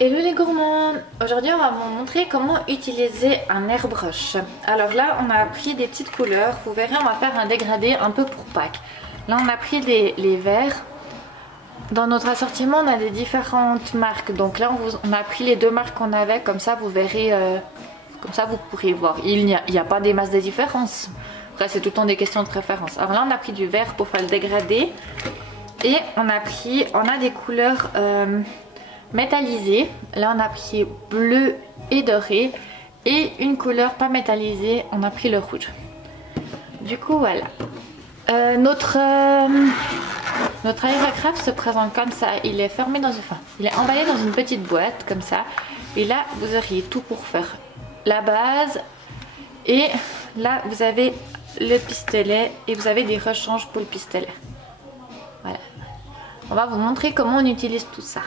Hello les gourmands! Aujourd'hui on va vous montrer comment utiliser un airbrush. Alors là on a pris des petites couleurs, vous verrez on va faire un dégradé un peu pour Pâques. Là on a pris les verts. Dans notre assortiment on a des différentes marques, donc là on a pris les deux marques qu'on avait, comme ça vous verrez, comme ça vous pourrez voir. Il n'y a pas des masses de différence. Après c'est tout le temps des questions de préférence. Alors là on a pris du vert pour faire le dégradé. Et on a des couleurs métallisées. Là on a pris bleu et doré. Et une couleur pas métallisée, on a pris le rouge. Du coup voilà. Notre aérographe se présente comme ça. Il est fermé il est emballé dans une petite boîte comme ça. Et là vous auriez tout pour faire la base. Et là vous avez le pistolet et vous avez des rechanges pour le pistolet. Voilà. On va vous montrer comment on utilise tout ça.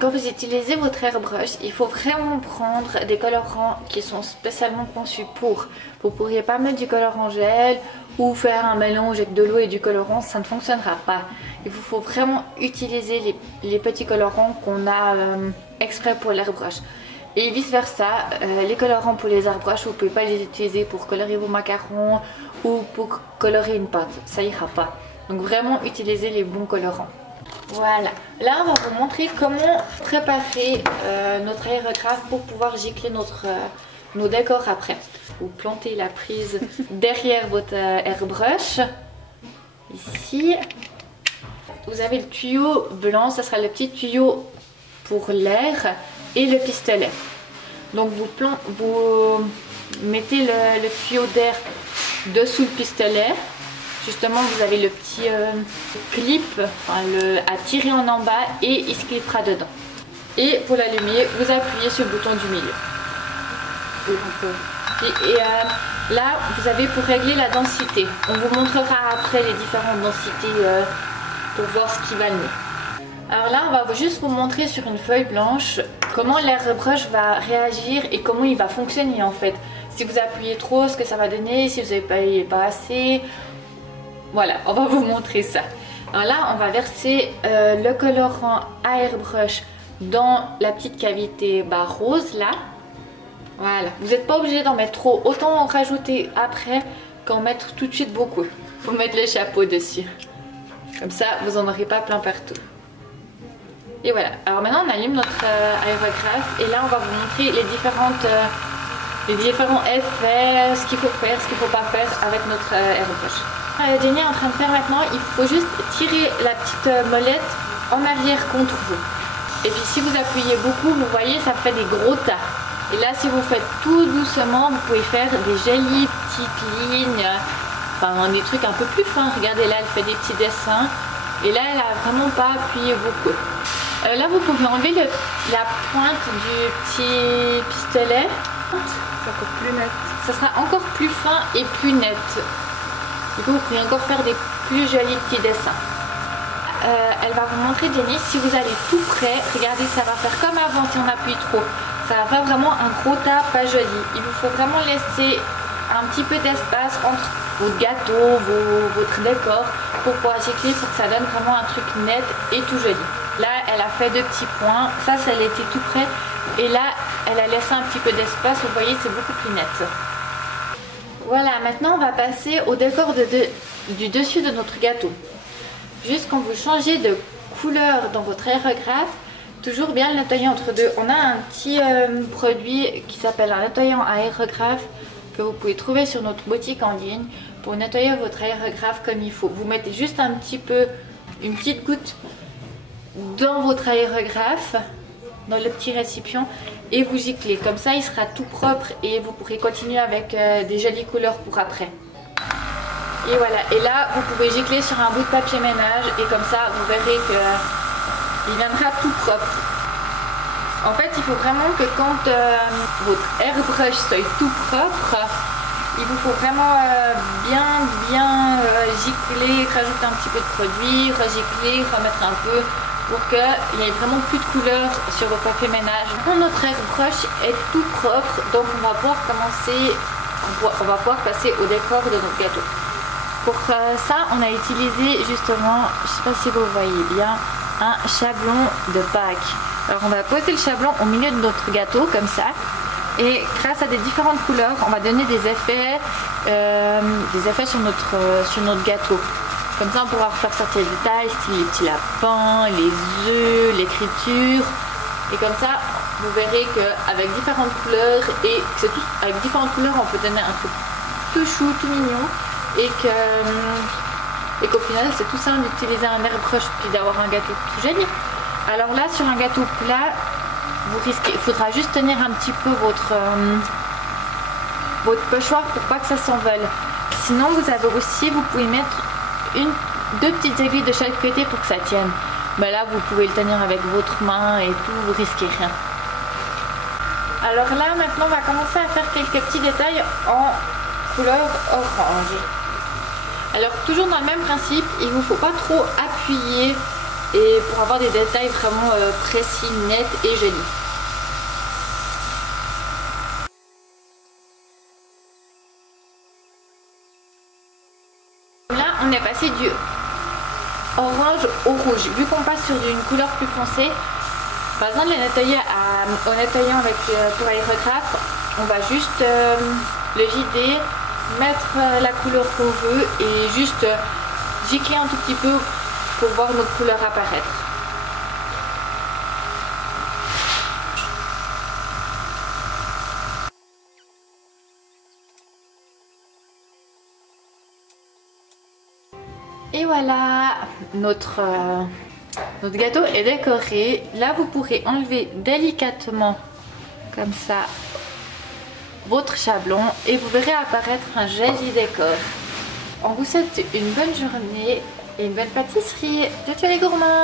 Quand vous utilisez votre airbrush, il faut vraiment prendre des colorants qui sont spécialement conçus pour. Vous ne pourriez pas mettre du colorant gel ou faire un mélange avec de l'eau et du colorant, ça ne fonctionnera pas. Il vous faut vraiment utiliser les petits colorants qu'on a exprès pour l'airbrush. Et vice versa, les colorants pour les airbrushes, vous ne pouvez pas les utiliser pour colorer vos macarons ou pour colorer une pâte, ça ira pas. Donc vraiment utiliser les bons colorants. Voilà, là on va vous montrer comment préparer notre aérographe pour pouvoir gicler nos décors après. Vous plantez la prise derrière votre airbrush, ici. Vous avez le tuyau blanc, ça sera le petit tuyau pour l'air et le pistolet. Donc vous mettez le tuyau d'air dessous le pistolet. Justement vous avez le petit clip à tirer en bas et il se clipera dedans. Et pour l'allumer vous appuyez sur le bouton du milieu. Et là vous avez pour régler la densité. On vous montrera après les différentes densités pour voir ce qui va le mieux. Alors là on va juste vous montrer sur une feuille blanche comment l'airbrush va réagir et comment il va fonctionner en fait. Si vous appuyez trop, ce que ça va donner, si vous n'avez pas assez. Voilà, on va vous montrer ça. Alors là, on va verser le colorant à airbrush dans la petite cavité rose là. Voilà, vous n'êtes pas obligé d'en mettre trop. Autant en rajouter après qu'en mettre tout de suite beaucoup. Il faut mettre le chapeau dessus. Comme ça, vous n'en aurez pas plein partout. Et voilà, alors maintenant on allume notre aérographe et là on va vous montrer les différents effets, ce qu'il faut faire, ce qu'il ne faut pas faire avec notre airbrush. Jenny est en train de faire maintenant, il faut juste tirer la petite molette en arrière contre vous. Et puis si vous appuyez beaucoup, vous voyez ça fait des gros tas. Et là si vous faites tout doucement, vous pouvez faire des jolies petites lignes, enfin des trucs un peu plus fins. Regardez là, elle fait des petits dessins. Et là elle a vraiment pas appuyé beaucoup. Là vous pouvez enlever la pointe du petit pistolet. C'est encore plus net. Ça sera encore plus fin et plus net. Du coup vous pouvez encore faire des plus jolis petits dessins. Elle va vous montrer Jenny, si vous allez tout près, regardez ça va faire comme avant si on appuie trop. Ça va faire vraiment un gros tas pas joli. Il vous faut vraiment laisser un petit peu d'espace entre votre gâteau, votre décor pour pouvoir gicler pour que ça donne vraiment un truc net et tout joli. Là elle a fait 2 petits points, ça elle était tout près et là elle a laissé un petit peu d'espace, vous voyez c'est beaucoup plus net. Voilà, maintenant on va passer au décor du dessus de notre gâteau. Juste quand vous changez de couleur dans votre aérographe, toujours bien le nettoyer entre deux. On a un petit produit qui s'appelle un nettoyant aérographe que vous pouvez trouver sur notre boutique en ligne pour nettoyer votre aérographe comme il faut. Vous mettez juste un petit peu, une petite goutte dans votre aérographe, dans le petit récipient et vous giclez. Comme ça il sera tout propre et vous pourrez continuer avec des jolies couleurs pour après. Et voilà, et là vous pouvez gicler sur un bout de papier ménage et comme ça vous verrez que il viendra tout propre. En fait il faut vraiment que quand votre airbrush soit tout propre, il vous faut vraiment bien gicler, rajouter un petit peu de produit, regicler, remettre un peu pour qu'il n'y ait vraiment plus de couleur sur vos papiers ménage. Quand notre airbrush est tout propre, donc on va pouvoir passer au décor de notre gâteau. Pour ça, on a utilisé justement, je ne sais pas si vous voyez bien, un chablon de Pâques. Alors on va poser le chablon au milieu de notre gâteau comme ça. Et grâce à des différentes couleurs, on va donner des effets sur notre gâteau. Comme ça on pourra refaire sortir les détails, style les petits lapins, les œufs, l'écriture. Et comme ça, vous verrez qu'avec différentes couleurs, et c'est tout, avec différentes couleurs, on peut donner un truc tout chou, tout mignon. Et qu'au final, c'est tout simple d'utiliser un airbrush puis d'avoir un gâteau tout joli. Alors là, sur un gâteau plat, il faudra juste tenir un petit peu votre pochoir pour pas que ça s'envole. Sinon, vous pouvez mettre deux petites aiguilles de chaque côté pour que ça tienne. Mais là, vous pouvez le tenir avec votre main et tout, vous risquez rien. Alors là, maintenant, on va commencer à faire quelques petits détails en couleur orange. Alors toujours dans le même principe, il ne vous faut pas trop appuyer et pour avoir des détails vraiment précis, nets et jolis. Là on est passé du orange au rouge. Vu qu'on passe sur une couleur plus foncée, pas besoin de les nettoyer en nettoyant avec pour aérographe, on va juste le vider, mettre la couleur qu'on veut et juste gicler un tout petit peu pour voir notre couleur apparaître. Et voilà, notre gâteau est décoré. Là vous pourrez enlever délicatement comme ça votre chablon et vous verrez apparaître un joli décor. On vous souhaite une bonne journée et une bonne pâtisserie. Ciao les gourmands!